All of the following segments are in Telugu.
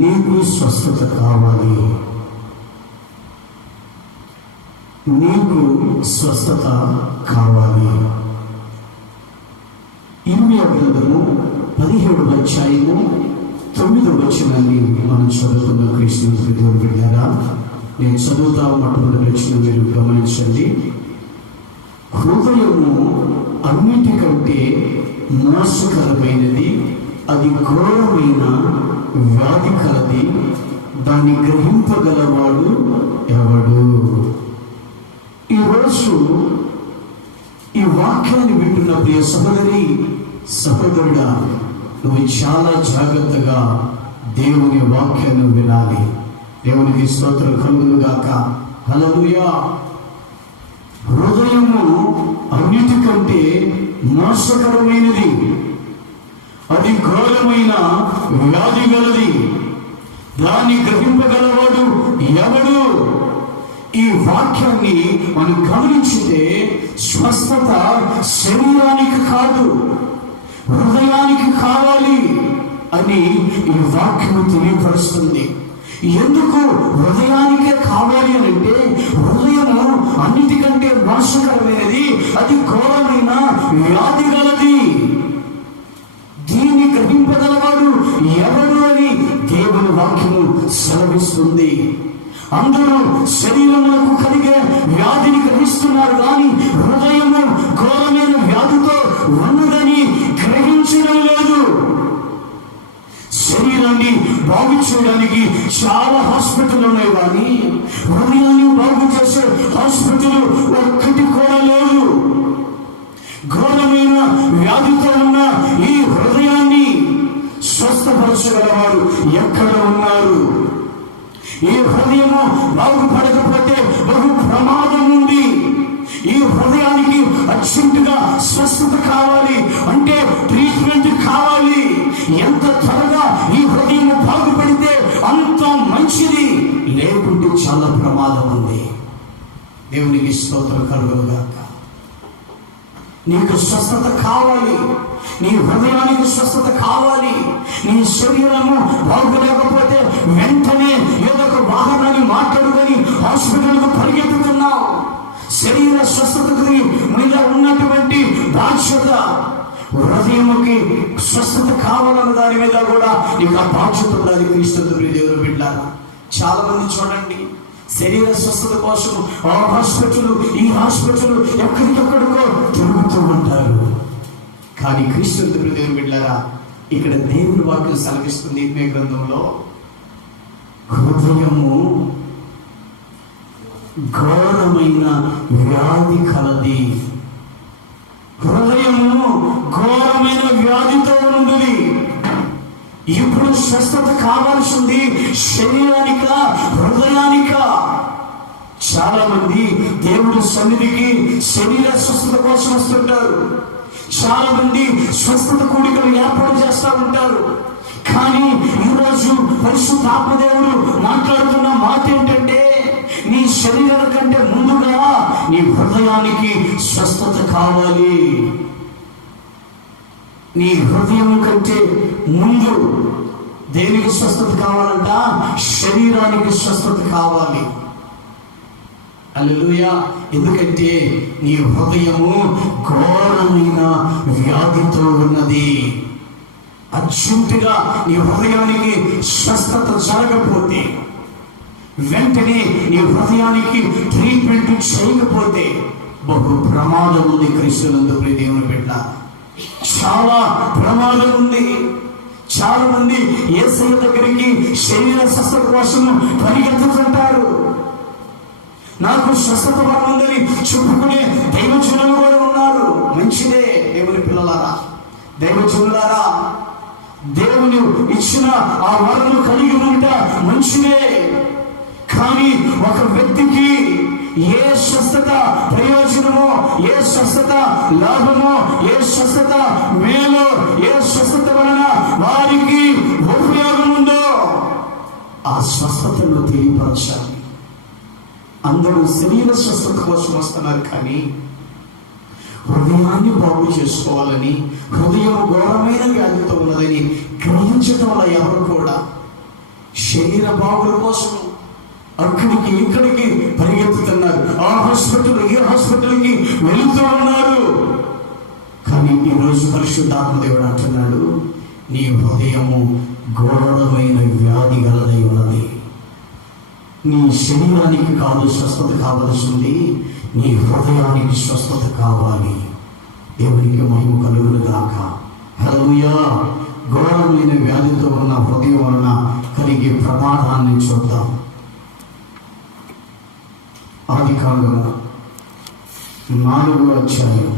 నీకు స్వస్థత కావాలి, నీకు స్వస్థత కావాలి. ఇర్మియా గ్రంథము 17వ అధ్యాయము 9వ వచనాన్ని మనం చదువుతున్న క్రీస్తు దేవుని బిడ్డలారా, నేను చదువుతా ఉన్నటువంటి వచనం మీరు గమనించండి. హృదయము అన్నిటికంటే మోసకరమైనది, అది ఘోరమైన వ్యాధి కలది, దాన్ని గ్రహింపగలవాడు ఎవడు? ఈరోజు ఈ వాక్యాన్ని వింటున్న ప్రియ సహోదరి సహోదరుడా, నువ్వు చాలా జాగ్రత్తగా దేవుని వాక్యాన్ని వినాలి. దేవునికి స్తోత్రం కలుగును గాక. హల్లెలూయా. హృదయము అన్నిటికంటే మోసకరమైనది, అది ఘోరమైన వ్యాధి గలది, దాన్ని గ్రహింపగలవాడు ఎవడు? ఈ వాక్యాన్ని మనం గమనించితే స్వస్థత శరీరానికి కాదు, హృదయానికి కావాలి అని ఈ వాక్యం తెలియపరుస్తుంది. ఎందుకు హృదయానికే కావాలి అని అంటే, హృదయము అన్నిటికంటే మోసకరమైనది, అది ఘోరమైన వ్యాధి గలది, దీన్ని గ్రహింపగలవాడు ఎవడు అని దేవుని వాక్యము సెలవిస్తుంది. అందరూ శరీరములకు కలిగే వ్యాధిని గ్రహిస్తున్నారు, కానీ హృదయము ఘోరమైన వ్యాధితో ఉన్నదని గ్రహించడం లేదు. శరీరాన్ని బాగు చేయడానికి చాలా హాస్పిటల్ ఉన్నాయి, కానీ హృదయాన్ని బాగు చేసే హాస్పిటల్ ఒక్కటి కూడా లేదు. ఘోరమైన వ్యాధితో ఉన్న ఈ హృదయాన్ని స్వస్థపరచగలవారు ఎక్కడ ఉన్నారు? ఈ హృదయము బాగుపడకపోతే బహు ప్రమాదం ఉంది. ఈ హృదయానికి అర్జెంటుగా స్వస్థత కావాలి అంటే ట్రీట్మెంట్ కావాలి. ఎంత త్వరగా ఈ హృదయం బాగుపడితే అంత మంచిది, లేకుంటే చాలా ప్రమాదం ఉంది. దేవునికి స్తోత్రం కలుగుగాక. నీకు స్వస్థత కావాలి, నీ హృదయానికి స్వస్థత కావాలి. నీ శరీరము బాగులేకపోతే వెంటనే ఏదో ఒక వాహనాన్ని మాట్లాడుకొని హాస్పిటల్కు పరిగెత్తుతున్నావు. శరీర స్వస్థతకు మీద ఉన్నటువంటి బాధ్యత, హృదయముకి స్వస్థత కావాలన్న దాని మీద కూడా నీకు ఆ బాధ్యత ఉండాలి. క్రీస్తు దేవుని బిడ్డలారా, చాలా మంది చూడండి, శరీర స్వస్థత కోసం ఆ హాస్పిటల్ ఈ హాస్పిటల్ ఎక్కడికెక్కడికో తిరుగుతూ ఉంటారు. కానీ క్రీస్తు దేవుని బిడ్డలారా, ఇక్కడ దేవుని వాక్యం సెలవిస్తుంది ఇర్మియా గ్రంథంలో, హృదయము ఘోరమైన వ్యాధి కలది, హృదయము ఘోరమైన వ్యాధితో ఉన్నది. ఇప్పుడు స్వస్థత కావాల్సింది శరీరానిక, హృదయానిక? చాలా మంది దేవుడి సన్నిధికి శరీర స్వస్థత కోసం వస్తుంటారు. చాలా మంది స్వస్థత కూడికలు ఏర్పాటు చేస్తూ ఉంటారు. కానీ ఈరోజు పరిశుద్ధాత్మ దేవుడు మాట్లాడుతున్న మాట ఏంటంటే, నీ శరీరం కంటే ముందుగా నీ హృదయానికి స్వస్థత కావాలి. నీ హృదయం కంటే ముందు దేనికి స్వస్థత కావాలంట? శరీరానికి స్వస్థత కావాలి. హల్లెలూయా. ఎందుకంటే నీ హృదయము ఘోరమైన వ్యాధితో ఉన్నది. అర్జెంటుగా నీ హృదయానికి స్వస్థత జరగకపోతే, వెంటనే నీ హృదయానికి ట్రీట్మెంట్ చేయకపోతే బహు ప్రమాదం ఉంది. క్రీస్తునందు ప్రియ దేవుని బిడ్డ, చాలా ప్రమాదం ఉంది. చాలా మంది యేసయ్య దగ్గరికి శరీర స్వస్థత కోసం పరిగెత్తుతుంటారు. నాకు స్వస్థత ఉందని చెప్పుకునే దైవజనులు కూడా ఉన్నారు. మంచిదే దేవుని పిల్లలారా, దైవజనులారా, దేవుని ఇచ్చిన ఆ వరము కలిగి ఉంట మంచిదే. కానీ ఒక వ్యక్తికి ఏ స్వస్థత ప్రయోజనమో, ఏ స్వస్థత లాభమో, ఏ స్వస్థత మేలో, ఏ స్వస్థత వలన వారికి ఉపయోగం ఉందో ఆ స్వస్థతను తెలియపరచాలి. అందరూ శరీర స్వస్థత కోసం వస్తున్నారు, కానీ హృదయాన్ని బాగు చేసుకోవాలని, హృదయం ఘోరమైన వ్యాధితో ఉన్నదని గ్రహించడం వల్ల ఎవరు కూడా శరీర బాగుల కోసం అక్కడికి ఇక్కడికి పరిగెత్తుతున్నారు. ఆ హాస్పిటల్ ఈ హాస్పిటల్కి వెళుతూ ఉన్నారు. కానీ ఈరోజు పరిశుద్ధాత్మ దేవుడు అంటున్నాడు, నీ హృదయము ఘోరమైన వ్యాధి గలదై ఉన్నది. నీ శరీరానికి కాదు స్వస్థత కావలసింది, నీ హృదయానికి స్వస్థత కావాలి. దేవునికి మహిమ కలుగును గాక. హల్లెలూయా. ఘోరమైన వ్యాధితో ఉన్న హృదయం వలన కలిగే ప్రమాదాన్ని చూద్దాం. ఆదికాండము 4వ అధ్యాయం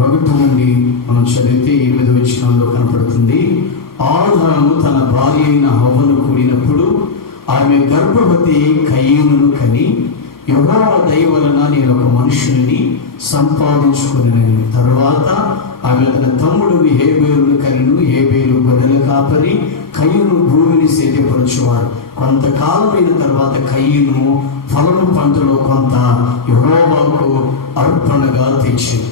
1 నుండి మనం చదివితే 8వ వచనంలో కనపడుతుంది. ఆదాము తన భార్య అయిన హవ్వను కూడినప్పుడు ఆమె గర్భవతి కయీనును కని, యెహోవా దయ వలన నేను ఒక మనుషుని సంపాదించుకున్నాను. తరువాత ఆమె తన తమ్ముడు హేబేలును కనిను. హేబేలు గొర్రెల కాపరి, కయీను భూమిని సేద్యపరచువాడు. కొంతకాలమైన తర్వాత కయీను ఫలము పంటలో కొంత యెహోవాకు అర్పణగా తెచ్చింది.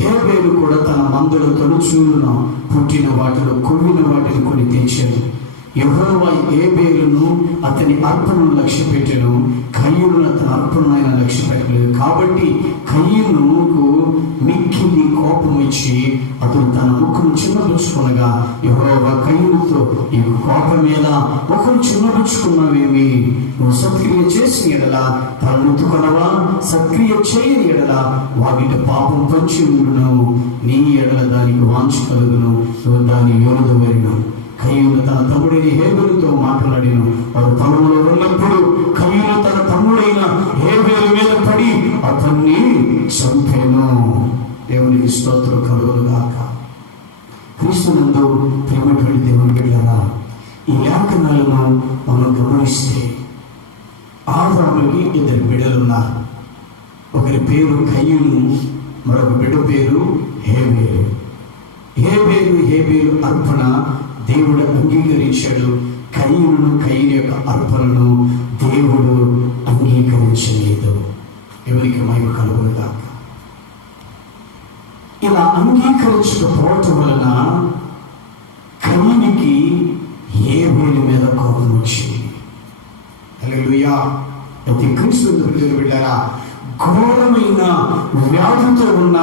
హేబేలు కూడా తన మందుల తొలుచూలున పుట్టిన వాటిలో కొవ్విన వాటిని కొని తెచ్చాడు. యెహోవా హేబేలును అతని అర్పణను లక్ష్య పెట్టాను, కయీను అతని అర్పణను ఆయన లక్ష్య పెట్టలేదు. కాబట్టి కయీనుకు మిక్కిలి కోపం ఇచ్చి అతను తన ముఖం చిన్నపుచ్చుకొనగా, యెహోవా కయీనుతో, ఈ కోపం మీద ముఖం చిన్నపుచ్చుకున్నావేమి? నువ్వు సత్క్రియ చేసిన ఎడల తలనెత్తుకొనవా? సత్క్రియ చేయని ఎడల వాటి పాపం పంచి ఉండును. నీ ఎడల దానికి వాంఛ కలుగును, నువ్వు దాన్ని యోనుదవరిను. కయీను తన తమ్ముడైన హేబేలుతో మాట్లాడిను. వారు పొలంలో ఉన్నప్పుడు కయీను తన తమ్ముడైన హేబేలు మీద పడి అతన్ని చంపెను. దేవునికి స్తోత్రం కలుగును గాక. క్రీస్తునందు ప్రేమటువంటి దేవుని బిడ్డలారా, ఈ లేఖనాలను మనం గమనిస్తే ఆదాముకి 2 బిడ్డలున్నారు. ఒకరి పేరు కయీను, మరొక బిడ్డ పేరు హేబేలు. హేబేలు అర్పణ దేవుడు అంగీకరించాడు. కయీను యొక్క అర్పణను దేవుడు అంగీకరించలేదు. ఎవరికి మహిమ కలుగును గాక. ఇలా అంగీకరించకపోవటం వలన కయీనుకి హేబేలు మీద కోపం వచ్చింది. హల్లెలూయా. అయితే క్రీస్తు బిడ్డలారా, ఘోరమైన వ్యాధితో ఉన్న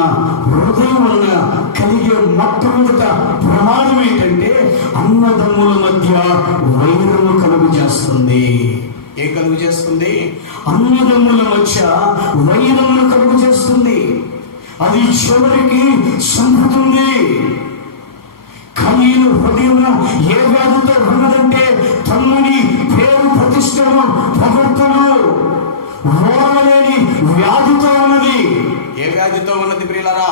హృదయం వలన కలిగే మొట్టమొదట ప్రమాదం ఏంటంటే అన్నదమ్ముల మధ్య వైరము కలుగు చేస్తుంది. ఏ కలుగు చేస్తుంది? అన్నదమ్ముల మధ్య వైరము కలుగు చేస్తుంది. అది చివరికి చంపుతుంది. కయీను హృదయము ఏ వ్యాధితో ఉన్నదంటే తమ్ముని పేరు ప్రతిష్టలు పొగడ్తలు ఓర్వలేని వ్యాధితో ఉన్నది. ఏ వ్యాధితో ఉన్నది ప్రియులారా?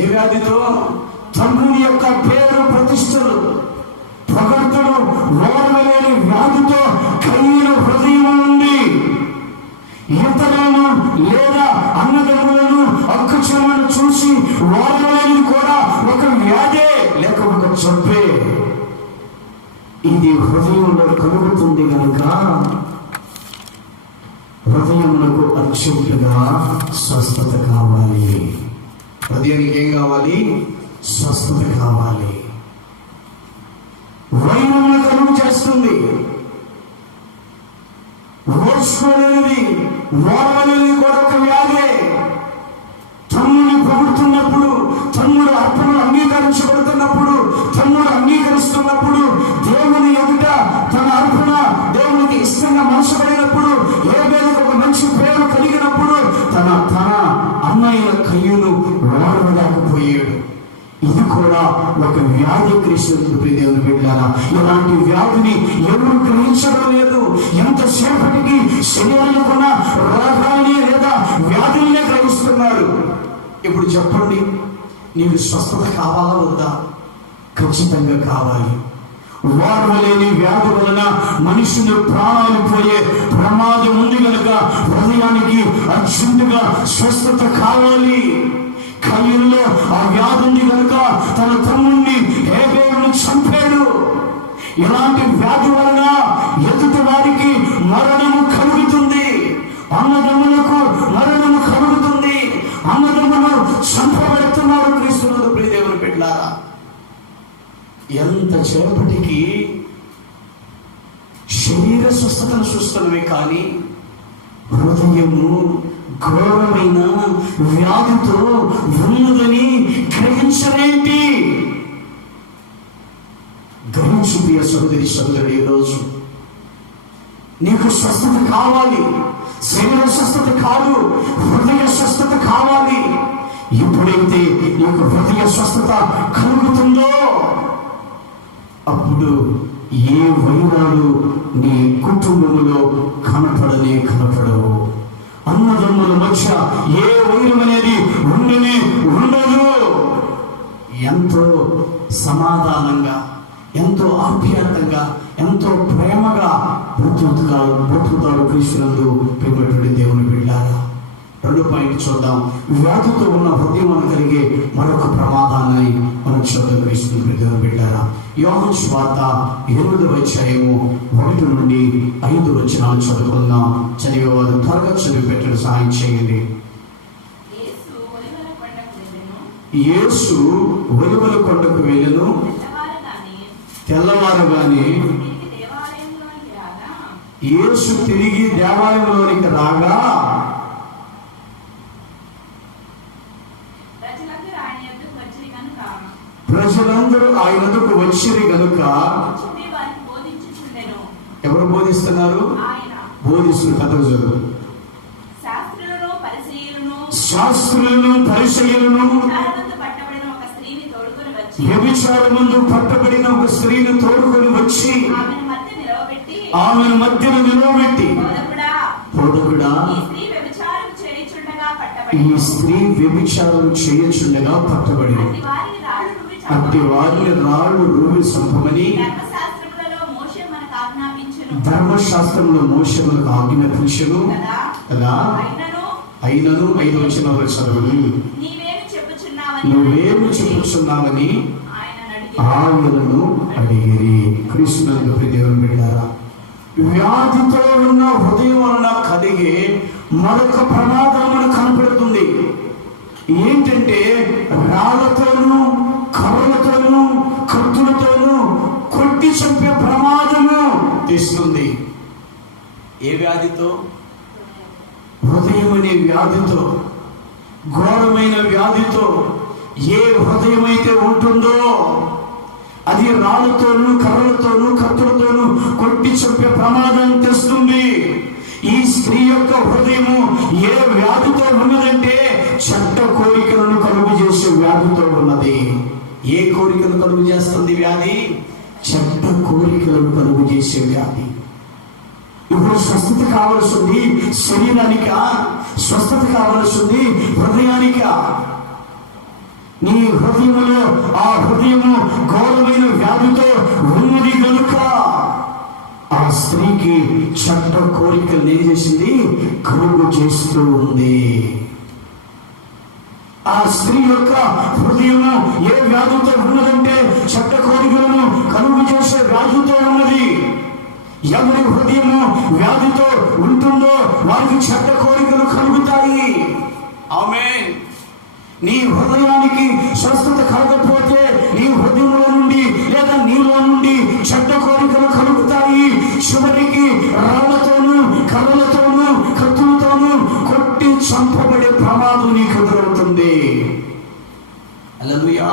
ఏ వ్యాధితో? తమ్ముని యొక్క పేరు ప్రతిష్టలు పొగడ్తలు ఓర్వలేని వ్యాధితో కయీను హృదయం ఉంది. ఇతరులను లేదా అన్నదమ్ములను అక్కచెల్లెలను చూసి ఓర్వలేని కూడా ఒక వ్యాధే లేక ఒక జబ్బే. ఇది హృదయంలో కలుగుతుంది కనుక హృదయమునకు అర్జెంటుగా స్వస్థత కావాలి. హృదయానికి ఏం కావాలి? స్వస్థత కావాలి. వైరమును కలుగు చేస్తుంది. ఓర్చుకోలేనిది ఓర్వలేనిది కూడా ఒక వ్యాధే. తమ్ముడిని పొగుడుతున్నప్పుడు, తమ్ముడు అర్పణలు అంగీకరించబడుతున్నప్పుడు, తమ్ముడు అంగీకరిస్తున్నప్పుడు, దేవుని ఎదుట తన అర్పణ దేవునికి ఇష్టంగా మనసుపడినప్పుడు, ఏ వేళకు ఒక మంచి పేరు కలిగినప్పుడు తన అన్నయ్య కయ్యూను ఓర్వలేకపోయాడు. ఇది కూడా ఒక వ్యాధి. క్రీస్తు దేవుని బిడ్డలారా, ఇలాంటి వ్యాధిని ఎవరు గ్రహించడం లేదు. ఎంతసేపటికి శరీరంలో ఉన్న రోగాన్ని లేదా వ్యాధులనే గ్రహిస్తున్నారు. ఇప్పుడు చెప్పండి, నీకు స్వస్థత కావాలా వద్దా? ఖచ్చితంగా కావాలి. ఓర్వలేని వ్యాధి వలన మనుషులు ప్రాణాలు పోయే ప్రమాదం ఉంది కనుక హృదయానికి అర్జెంటుగా స్వస్థత కావాలి. కయీనులో ఆ వ్యాధి ఉంది కనుక తన తమ్ముడిని హేబేలును చంపాడు. ఇలాంటి వ్యాధి వలన ఎదుటి వారికి మరణము కలుగుతుంది. అన్నదమ్ములకు మరణము కలుగుతుంది. అన్నదమ్ములు చంపబడుతున్నారు. ఎంతసేపటికి శరీర స్వస్థతను చూస్తున్నవే కానీ హృదయము ఘోరమైన వ్యాధితో ఉన్నదని గ్రహించలేంటి? గ్రహించు ప్రియ సహోదరి సహోదరుడు, ఈరోజు నీకు స్వస్థత కావాలి. శరీర స్వస్థత కాదు, హృదయ స్వస్థత కావాలి. ఎప్పుడైతే నీకు హృదయ స్వస్థత కలుగుతుందో అప్పుడు ఏ వైరాలు నీ కుటుంబములో కనపడవు. అన్నదమ్ముల మధ్య ఏ వైరం అనేది ఉండదు. ఎంతో సమాధానంగా, ఎంతో ఆప్యాయంగా, ఎంతో ప్రేమగా బ్రతుకుతాడు క్రీస్తునందు ప్రేమటువంటి దేవుని బిడ్డలారా. 2 పాయింట్ చూద్దాం. వ్యాధితో ఉన్న హృదయం కలిగే మరొక ప్రమాదాన్ని మనం చూద్దాం క్రీస్తునందు దేవుని బిడ్డలారా. యోహాను సువార్త 8వ అధ్యాయము 1 నుండి 5 వచనాలు చదువుకుందాం. చదివేవారు త్వరగా చదివి పెట్టడం సహాయం చేయండి. యేసు ఒలివల కొండకు వెళ్ళెను. తెల్లవారుగానే యేసు తిరిగి దేవాలయంలోనికి రాగా ప్రజలందరూ ఆయన వద్దకు వచ్చిరి గనుక ఎవరు బోధిస్తున్నారు? బోధిస్తున్న కథ చదువు. శాస్త్రులను పరిసయ్యులను వ్యభిచారమందు పట్టబడిన ఒక స్త్రీని తోడుకొని వచ్చి ఆమెను మధ్యలో నిలవబెట్టి, బోధకుడా, ఈ స్త్రీ వ్యభిచారం చేయుచుండగా పట్టబడి అట్టి వారిని రాళ్ళు రూమి సంపమని ధర్మశాస్త్రంలో మోషే మనకు ఆజ్ఞాపించెను కదా. అయినను 5వ వచనంలో చదవండి. నువ్వేమి చెప్పుచున్నావని ఆయనను అడిగిరి. క్రీస్తునందు దేవుని బిడ్డలారా, వ్యాధితో ఉన్న హృదయం వలన కలిగే మరొక ప్రమాదం మనకు కనపడుతుంది. ఏంటంటే రాళ్లతోనూ కర్రలతోనూ కత్తులతోనూ కొట్టి చంపే ప్రమాదము తెస్తుంది. ఏ వ్యాధితో? హృదయం అనే వ్యాధితో, ఘోరమైన వ్యాధితో. ఏ హృదయం అయితే ఉంటుందో అది రాళ్ళతోనూ కర్రలతోనూ కత్తులతోనూ కొట్టి చంపే ప్రమాదం తెస్తుంది. ఈ స్త్రీ యొక్క హృదయము ఏ వ్యాధితో ఉన్నదంటే చెడ్డ కోరికలను కలుగు చేసే వ్యాధితో ఉన్నది. ఏ కోరికను కలుగు చేస్తుంది వ్యాధి? చెడ్డ కోరికలను కలుగు చేసే వ్యాధి. ఇప్పుడు స్వస్థత కావలసింది శరీరానిక? స్వస్థత కావలసింది హృదయానిక? నీ హృదయములో ఆ హృదయము ఘోరమైన వ్యాధితో ఉన్నది కనుక ఆ స్త్రీకి చెడ్డ కోరికలు ఏం చేసింది? కలుగు చేస్తూ ఉంది. ఆ స్త్రీ యొక్క హృదయము ఏ వ్యాధితో ఉన్నదంటే చెడ్డ కోరికలను కలుగు చేసే వ్యాధితో ఉన్నది. ఎవరి హృదయము వ్యాధితో ఉంటుందో వారికి చెడ్డ కోరికలు కలుగుతాయి. ఆమేన్. నీ హృదయానికి స్వస్థత కలగకపోతే నీ హృదయంలో నుండి లేదా నీలో నుండి చెడ్డ కోరికలు కలుగుతాయి. చివరికి రాళ్లతోనూ కర్రలతోనూ కత్తులతోనూ కొట్టి చంపబడే ప్రమాదం నీకు ఎదురవుతుంది. హల్లెలూయా.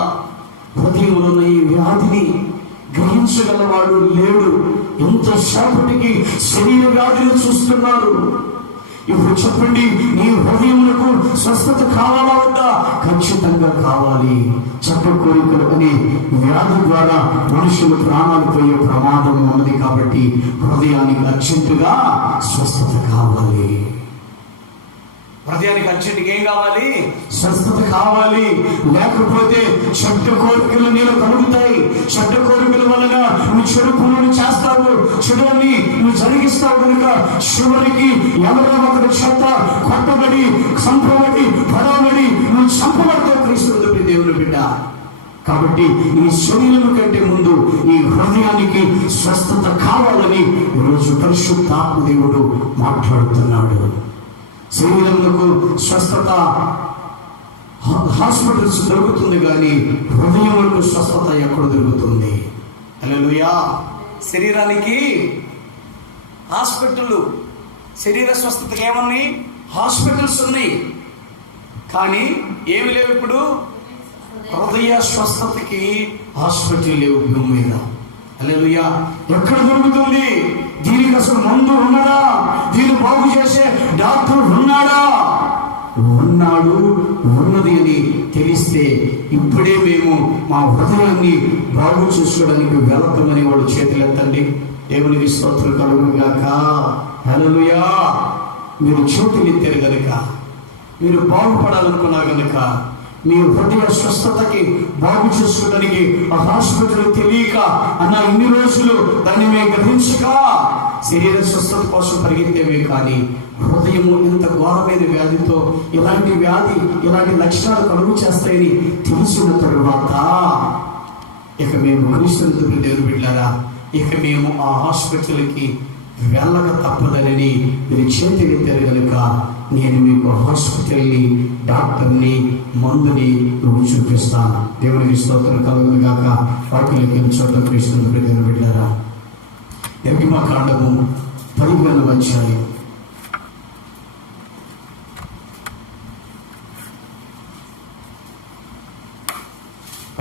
హృదయంలో ఉన్న ఈ వ్యాధిని గ్రహించగలవాడు లేడు. ఎంతసేపటికి శరీర వ్యాధిని చూస్తున్నారు. ఇప్పుడు చెప్పండి, నీ హృదయములకు స్వస్థత కావాలా వద్దా? ఖచ్చితంగా కావాలి. చెడ్డ కోరికలు అనే వ్యాధి ద్వారా మనుషులు ప్రాణాలు పోయే ప్రమాదం ఉన్నది. కాబట్టి హృదయానికి అర్జెంటుగా స్వస్థత కావాలి. హృదయానికి అర్జెంటుగా ఏం కావాలి? స్వస్థత కావాలి. లేకపోతే చెడ్డ కోరికలు నీలో కలుగుతాయి. చెడ్డ కోరికల వలన నువ్వు చెడు పనులు చేస్తావు, చెడుని నువ్వు జరిగిస్తావు. కనుక చివరికి ఎవరో ఒకరి చేత కొట్టబడి చంపబడి పడవబడి నువ్వు చంపబడతావు. క్రీస్తు దేవుని బిడ్డ. కాబట్టి ఈ శరీరం కంటే ముందు ఈ హృదయానికి స్వస్థత కావాలని ఈరోజు పరిశుద్ధాత్మ దేవుడు మాట్లాడుతున్నాడు. శరీరములకు స్వస్థత హాస్పిటల్స్ దొరుకుతుంది, కానీ హృదయములకు స్వస్థత ఎక్కడ దొరుకుతుంది? హల్లెలూయా. శరీరానికి హాస్పిటల్, శరీర స్వస్థతకి ఏమన్నాయి? హాస్పిటల్స్ ఉన్నాయి. కానీ ఏమి లేవు ఇప్పుడు? హృదయ స్వస్థతకి హాస్పిటల్ లేవు భూమి మీద. హల్లెలూయా. ఎక్కడ దొరుకుతుంది? దీనికి అసలు మందు ఉన్నాడా? దీన్ని బాగు చేసే డాక్టర్ ఉన్నాడా? ఉన్నాడు. ఉన్నది అని తెలిస్తే ఇప్పుడే మేము మా హృదయాన్ని బాగు చేసుకోవడానికి వెళతామని వాడు చేతులెత్తండి. దేవునికి స్తోత్రం కలుగును గాక. హల్లెలూయా. మీరు చేతులెత్తారు గనుక, మీరు బాగుపడాలనుకున్నా గనుక, మీ హృదయ స్వస్థతకి బాగు చేసుకోవడానికి ఆ హాస్పిటల్ తెలియక అన్న ఇన్ని రోజులు దాన్ని మేము గ్రహించక శరీర స్వస్థత కోసం పరిగెత్తేమే. కానీ హృదయము ఇంత ఘోరమైన వ్యాధితో ఇలాంటి లక్షణాలు కలుగు చేస్తాయని తెలిసిన తరువాత ఇక మేము క్రీస్తుని దేవుని బిడ్డలారా, ఇక మేము ఆ హాస్పిటల్కి వెళ్ళక తప్పదని మీరు చేతులెత్తారు కనుక నేను మీకు హాస్పిటల్ని, డాక్టర్ని, మందుని నువ్వు చూపిస్తాను. దేవునికి స్తోత్రం కలుగును గాక. వాక్యంలోకి చోట క్రీస్తుని దేవుని బిడ్డలారా, నిర్గమకాండము 15వ అధ్యాయం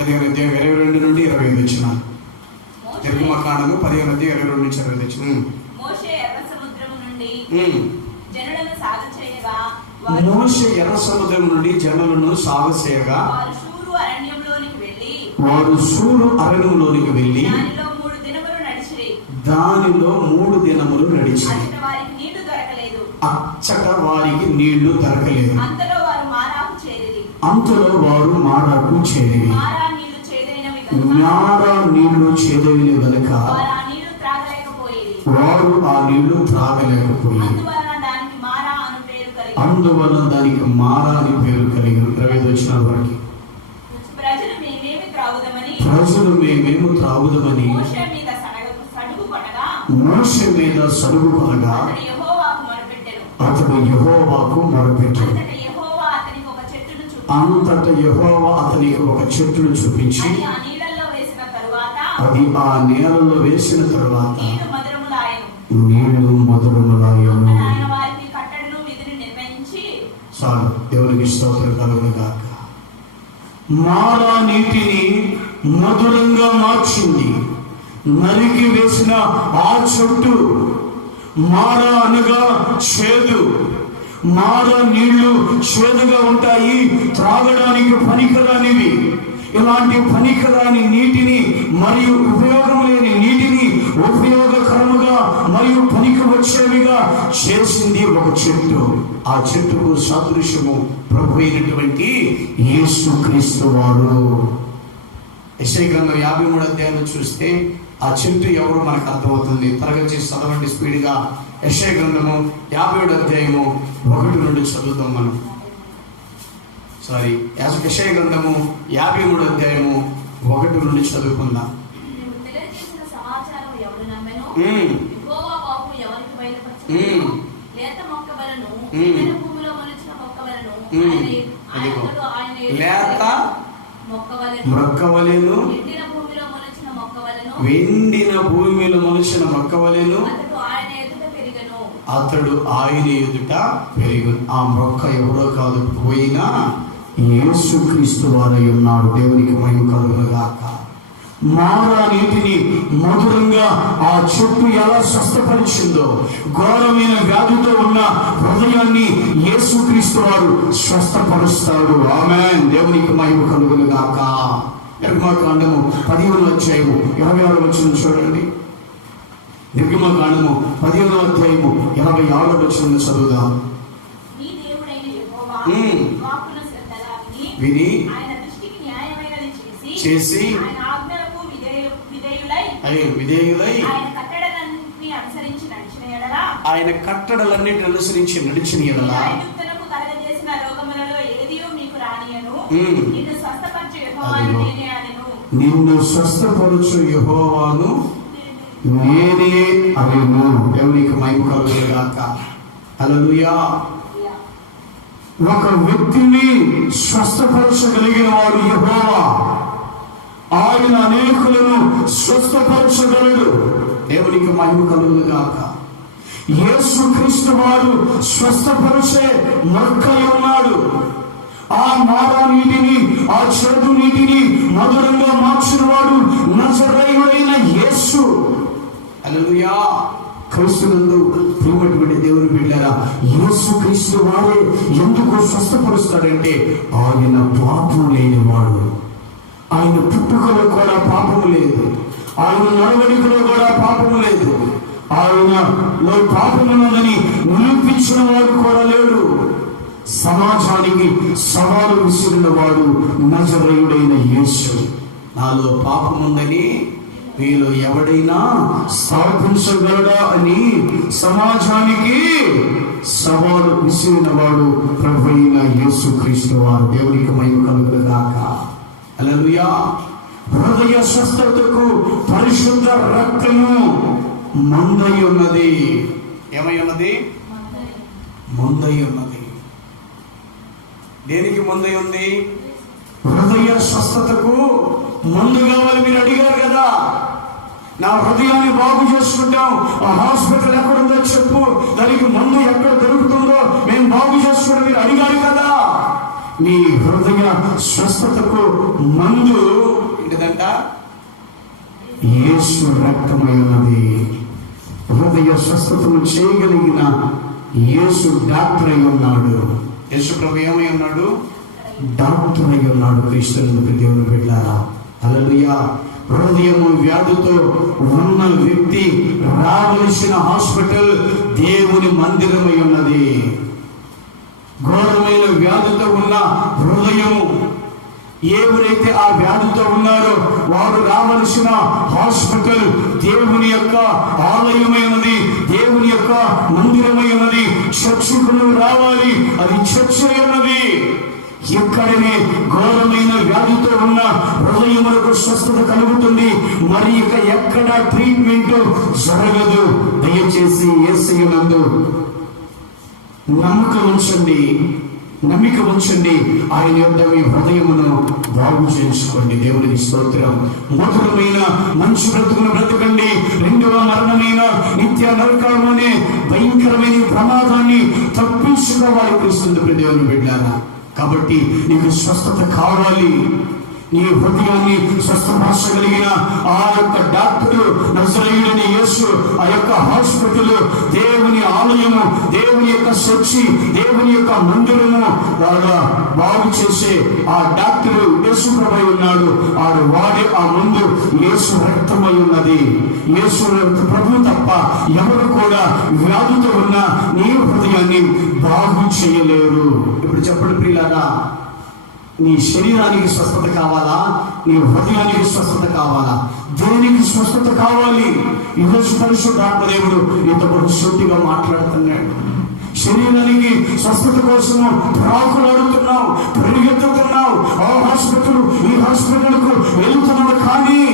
22 నుండి 25 వచనాలు. నిర్గమకాండము 15:22 నుంచి 25 వచనం. మోషే ఎర్ర సముద్రము నుండి జనులను సాగచేయగా మోషే ఎర్ర సముద్రం నుండి జనులను సాగచేయగా వారు షూరు అరణ్యంలోనికి వెళ్ళి దానిలో 3 దినములు నడిచిరి. అచ్చట వారికి నీళ్లు దొరకలేదు. అంతలో వారు మారాకు చేరిరి. మారా నీళ్లు చేదైనవి గనుక వారు ఆ నీళ్లు త్రాగలేకపోయి, అందువల్ల దానికి మారా అని పేరు కలిగిన. 25 వచనాల వరకు. ప్రజలు మేమేమో త్రాగుదమని మోషే మీద సడుగు కొనగా అతడు యెహోవాకు మొరపెట్టెను. అంతటా యెహోవా అతనికి ఒక చెట్టును చూపించి అది ఆ నీళ్ళలో వేసిన తరువాత నీళ్లు మధురములాయెను. చాలు. దేవునికి స్తోత్రం కలుగును గాక. మారా నీటిని మధురంగా మార్చింది. నరికి వేసిన ఆ చెట్టు మారా అనగా చేదు. మారా నీళ్లు చేదుగా ఉంటాయి, త్రాగడానికి పనికిరానివి. ఇలాంటి పనికిరాని నీటిని మరియు ఉపయోగం లేని నీటిని ఉపయోగకరముగా మరియు పనికి వచ్చేవిగా చేసింది ఒక చెట్టు. ఆ చెట్టుకు సాదృశ్యము ప్రభు అయినటువంటి యేసుక్రీస్తు వారు. యెషయా గ్రంథం 53వ అధ్యాయంలో చూస్తే ఆ చెట్టు ఎవరు మనకు అర్థమవుతుంది. తరగతి చదవండి స్పీడ్గా. యెషయా గ్రంథము 57వ అధ్యాయము 1 నుండి చదువుతాం మనం. యెషయా గ్రంథము 53వ అధ్యాయము 1 నుండి చదువుకుందాం. లేత మొక్కవలెను, వెండిన భూమిలో మొలిచిన మొక్కవలెను అతడు ఆయన ఎదుట పెరిగి. ఆ మొక్క ఎవరో కాదు, పోయినా యేసుక్రీస్తు వారై ఉన్నాడు. దేవునికి మహిమ కలుగును గాక. మారా నీటిని మధురంగా ఆ చెట్టు ఎలా స్వస్థపరిచిందో, ఘోరమైన వ్యాధితో ఉన్న హృదయాన్ని యేసుక్రీస్తు వారు స్వస్థపరుస్తాడు. ఆమేన్. దేవునికి మహిమ కలుగును గాక. నిర్గమకాండము 15వ అధ్యాయము 26వ వచనం చూడండి. నిర్గమకాండము 15వ అధ్యాయము 26వ వచనం చదువుదాం. విని చేసి విధేయులై ఆయన కట్టడలన్నిటిని అనుసరించి నడిచిన ఎడల నిన్ను స్వస్థపరచు యెహోవాను నేనే అనెను. దేవునికి మహిమ కలుగును గాక. హల్లెలూయా. ఒక వ్యక్తిని స్వస్థపరచగలిగిన వాడు యెహోవా. ఆయన అనేకులను స్వస్థపరచగలడు. దేవునికి మహిమ కలుగును గాక. యేసుక్రీస్తు వారు స్వస్థపరిచే మొక్కై ఉన్నాడు. ఆ మారా నీటిని, ఆ చెడు నీటిని మధురంగా మార్చిన వాడు నజరేయుడైన యేసు. హల్లెలూయా. క్రీస్తునందు ప్రియమైనటువంటి దేవుని బిడ్డలారా, యేసుక్రీస్తు వారే ఎందుకు స్వస్థపరుస్తాడంటే ఆయన పాపం లేనివాడు. ఆయన పుట్టుకలో కూడా పాపము లేదు, ఆయన నడవడికలో కూడా పాపము లేదు, ఆయనలో పాపమున్నదని నిరూపించిన వాడు కూడా లేడు. సమాజానికి సవాలు విసిరిన వాడు నజరేయుడైన యేసు. నాలో పాపముందని మీలో ఎవడైనా స్థాపించగలడా అని సమాజానికి సవాలు విసిరిన వాడు ప్రభువైన యేసుక్రీస్తు వారు. దేవునికి మహిమ కలుగును గాక. హల్లెలూయా. హృదయ స్వస్థతకు పరిశుద్ధ రక్తము మందై ఉన్నది. ఏమై ఉన్నది? మందై ఉన్నది. దేనికి మందై ఉంది? హృదయ స్వస్థతకు మందు కావాలి. మీరు అడిగారు కదా, నా హృదయాన్ని బాగు చేసుకుంటాం, ఆ హాస్పిటల్ ఎక్కడుందో చెప్పు, దానికి మందు ఎక్కడ దొరుకుతుందో మేము బాగు చేసుకుంటాం మీరు అడిగారు కదా. మీ హృదయ స్వస్థతకు మందు ఏంటిదంట? యేసు రక్తమై ఉన్నది. హృదయ స్వస్థతను చేయగలిగిన యేసు డాక్టర్ అయి ఉన్నాడు. యేసు ప్రభు ఏమై ఉన్నాడు? డాక్టర్ అయి ఉన్నాడు. క్రీస్తునందు దేవుని బిడ్డలారా, హల్లెలూయా. హృదయము వ్యాధితో ఉన్న వ్యక్తి రావలసిన హాస్పిటల్ దేవుని మందిరమై ఉన్నది. ఘోరమైన వ్యాధితో ఉన్న హృదయము, ఎవరైతే ఆ వ్యాధితో ఉన్నారో వారు రావలసిన హాస్పిటల్ దేవుని యొక్క ఆలయమైనది, దేవుని యొక్క మందిరమై ఉన్నది. చర్చకులు రావాలి, అది చర్చ ఉన్నది. ఎక్కడనే ఘోరమైన వ్యాధితో ఉన్న హృదయములకు స్వస్థత కలుగుతుంది. మరి ఇక ఎక్కడ ట్రీట్మెంట్ జరగదు. దయచేసి యేసయ్యనందు నమ్మకం ఉంచండి. ఆయన యొక్క మీ హృదయమును బాగు చేయించుకోండి. దేవునికి స్తోత్రం. మధురమైన మంచి బ్రతుకును బ్రతకండి. రెండవ మరణమైన నిత్య నరకమనే భయంకరమైన ప్రమాదాన్ని తప్పించుకోవాలి. క్రీస్తునందు దేవుని బిడ్డలారా, కాబట్టి నీకు స్వస్థత కావాలి. నీ హృదయాన్ని స్వస్థపరచగలిగిన ఆ యొక్క డాక్టర్ నజరేయుడైన యేసు, ఆ యొక్క హాస్పిటల్ దేవుని ఆలయము, దేవుని యొక్క చర్చి, దేవుని యొక్క మందిరము బాగు చేసే ఆ డాక్టర్ యేసు ప్రభు ఉన్నాడు. వాడే ఆ ముందు యేసు రక్తమై ఉన్నది. యేసు ప్రభు తప్ప ఎవరు కూడా వ్యాధితో ఉన్న నీ హృదయాన్ని బాగు చేయలేరు. ఇప్పుడు చెప్పండి ప్రియులారా, నీ శరీరానికి స్వస్థత కావాలా? నీ హృదయానికి స్వస్థత కావాలా? దేనికి స్వస్థత కావాలి? ఈరోజు పరిశుద్ధాత్మ దేవుడు ఇంత పరిశుద్ధిగా మాట్లాడుతున్నాడు. శరీరానికి స్వస్థత కోసము ప్రాకులాడుతున్నావు, పరిగెత్తుతున్నావు, ఆ హాస్పిటల్ ఈ హాస్పిటల్కు వెళ్తున్నావు. కానీ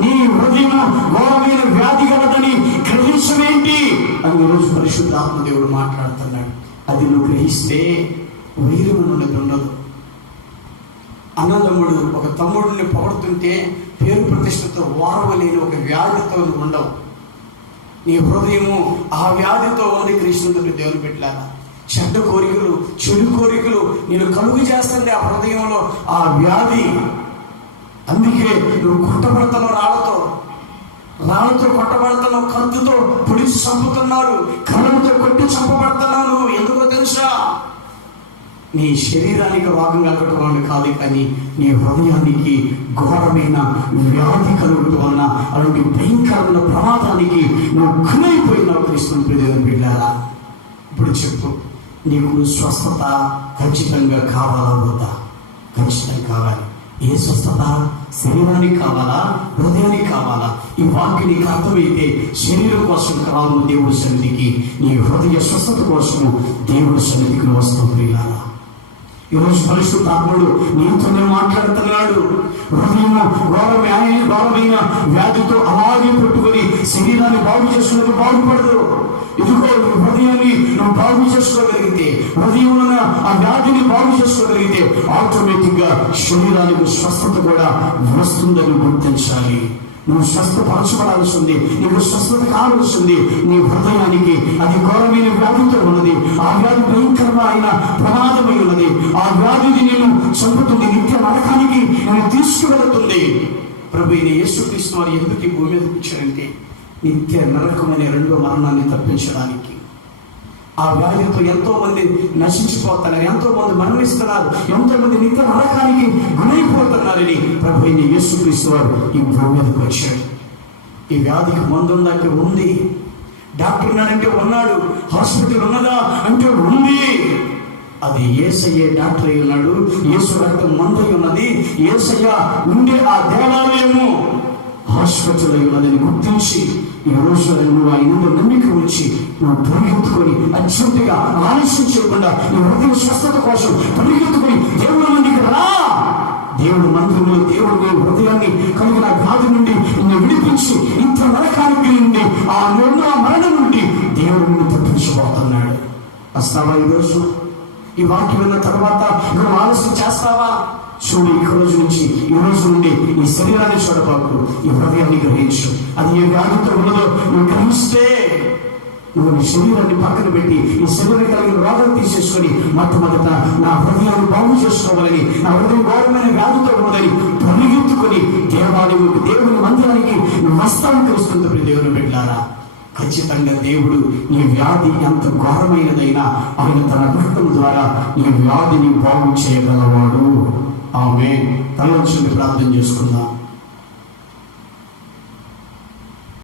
నీ హృదయం ఘోరమైన వ్యాధి కలదని గ్రహించవేంటి అని ఈరోజు పరిశుద్ధాత్మ దేవుడు మాట్లాడుతున్నాడు. అది నువ్వు గ్రహిస్తే వైరం ఉన్నది ఉండదు. అన్నదమ్ముడు ఒక తమ్ముడిని పొగడుతుంటే పేరు ప్రతిష్టతో వారవలేని ఒక వ్యాధితో ఉండవు. నీ హృదయము ఆ వ్యాధితో ఉన్నది. క్రీస్తునందు దేవుని బిడ్డలారా, చెడ్డ కోరికలు, చెడు కోరికలు నేను కలుగు చేస్తుంది ఆ హృదయంలో ఆ వ్యాధి. అందుకే నువ్వు కొట్టబడతావు, రాళ్లతో కొట్టబడతావు, కత్తుతో పొడిచి చంపుతున్నారు, కళ్ళతో కొట్టి చంపబడుతున్నాను. ఎందుకో తెలుసా? నీ శరీరానికి రోగం కలగటం కాదు, కానీ నీ హృదయానికి ఘోరమైన వ్యాధి కలుగుతూ ఉన్న అలాంటి భయంకరమైన ప్రమాదానికి నువ్వు గురైపోయినావు. క్రీస్తునందు దేవుని బిడ్డలారా, ఇప్పుడు చెప్పు, నీకు స్వస్థత ఖచ్చితంగా కావాలా వద్దా? ఖచ్చితంగా కావాలి. ఏ స్వస్థత? శరీరానికి కావాలా? హృదయానికి కావాలా? ఈ వాక్యం నీకు అర్థమైతే శరీరం కోసం రావు దేవుడి సన్నిధికి, నీ హృదయ స్వస్థత కోసము దేవుడి సన్నిధికి వస్తావు. ప్రియులారా, ఈరోజు పరిశుద్ధాత్ముడు నీతోనే మాట్లాడుతున్నాడు. హృదయము ఘోరమైన వ్యాధితో అలాగే పెట్టుకొని శరీరాన్ని బాగు చేసుకున్నది బాగుపడదు. ఇదిగో హృదయాన్ని నువ్వు బాగు చేసుకోగలిగితే, హృదయంలో ఆ వ్యాధిని బాగు చేసుకోగలిగితే ఆటోమేటిక్ గా శరీరానికి స్వస్థత కూడా వస్తుందని గుర్తించాలి. నువ్వు స్వస్థపరచబడాల్సి ఉంది, నీకు స్వస్థత కావాల్సి ఉంది. నీ హృదయానికి అది ఘోరమైన వ్యాధితో ఉన్నది. ఆ వ్యాధి భయంకరమైన ప్రమాదమై ఉన్నది. ఆ వ్యాధిని నేను చంపుతుంది, నిత్య నరకానికి నేను తీసుకువెళుతుంది. ప్రభు యేసుక్రీస్తు వారు ఎందుకు ఈ భూమి మీదకి వచ్చారంటే నిత్య నరకమనే రెండో మరణాన్ని తప్పించడానికి. ఆ వ్యాధితో ఎంతో మంది నశించిపోతున్నారు, ఎంతో మంది మరణిస్తున్నారు, ఎంతో మంది నిత్య నరకానికి గురైపోతున్నారని ప్రభు యేసుక్రీస్తు వారు ఈ భూమి మీదకి వచ్చాడు. ఈ వ్యాధికి మందు ఉందంటే ఉంది, డాక్టర్ ఉన్నాడంటే ఉన్నాడు, హాస్పిటల్ ఉన్నదా అంటే ఉంది. అది యేసయ్య డాక్టర్ అయి ఉన్నాడు, యేసు రక్తం మందై ఉన్నది, యేసయ్య ఉండే ఆ దేవాలయము హాస్పిటల్ అయి ఉన్నదని గుర్తించి ఈ రోజు నువ్వు ఆయన నమ్మిక ఉంచి నువ్వు పరిగెత్తుకొని అర్జెంటుగా ఆలస్యం చేయకుండా నీ హృదయ స్వస్థత కోసం పరిగెత్తుకొని దేవుడు మందికి రా. దేవుడు మందిరంలో దేవుడు నీ హృదయాన్ని కలిగిన వ్యాధి నుండి నిన్ను విడిపించి ఇంత నరకానికి నుండి ఆ మరణం నుండి దేవుడు నిన్ను తప్పించబోతున్నాడు. వస్తావా ఈరోజు? ఈ వాక్యం విన్న తర్వాత నువ్వు ఆలస్యం చేస్తావా? చూడు, ఈ రోజు నుండి నీ శరీరాన్ని చూడబాకు, ఈ హృదయాన్ని గ్రహించు. అది ఏ వ్యాధితో ఉన్నదో నువ్వు గ్రహిస్తే నువ్వు నీ శరీరాన్ని పక్కన పెట్టి నీ శరీరం కలిగిన రోగాలు తీసేసుకొని మొట్టమొదట నా హృదయాన్ని బాగు చేసుకోవాలని, నా హృదయం ఘోరమైన వ్యాధితో ఉన్నదని పరిగెత్తుకొని దేవాలయానికి, దేవుని మందిరానికి నువ్వు వస్తాను తెలుస్తుంది. దేవుని బిడ్డలారా, ఖచ్చితంగా దేవుడు నీ వ్యాధి ఎంత ఘోరమైనదైనా ఆయన తన రక్తం ద్వారా నీ వ్యాధిని బాగు చేయగలవాడు. ఆమేన్. తలవంచుకొని ప్రార్థన చేసుకుందాం.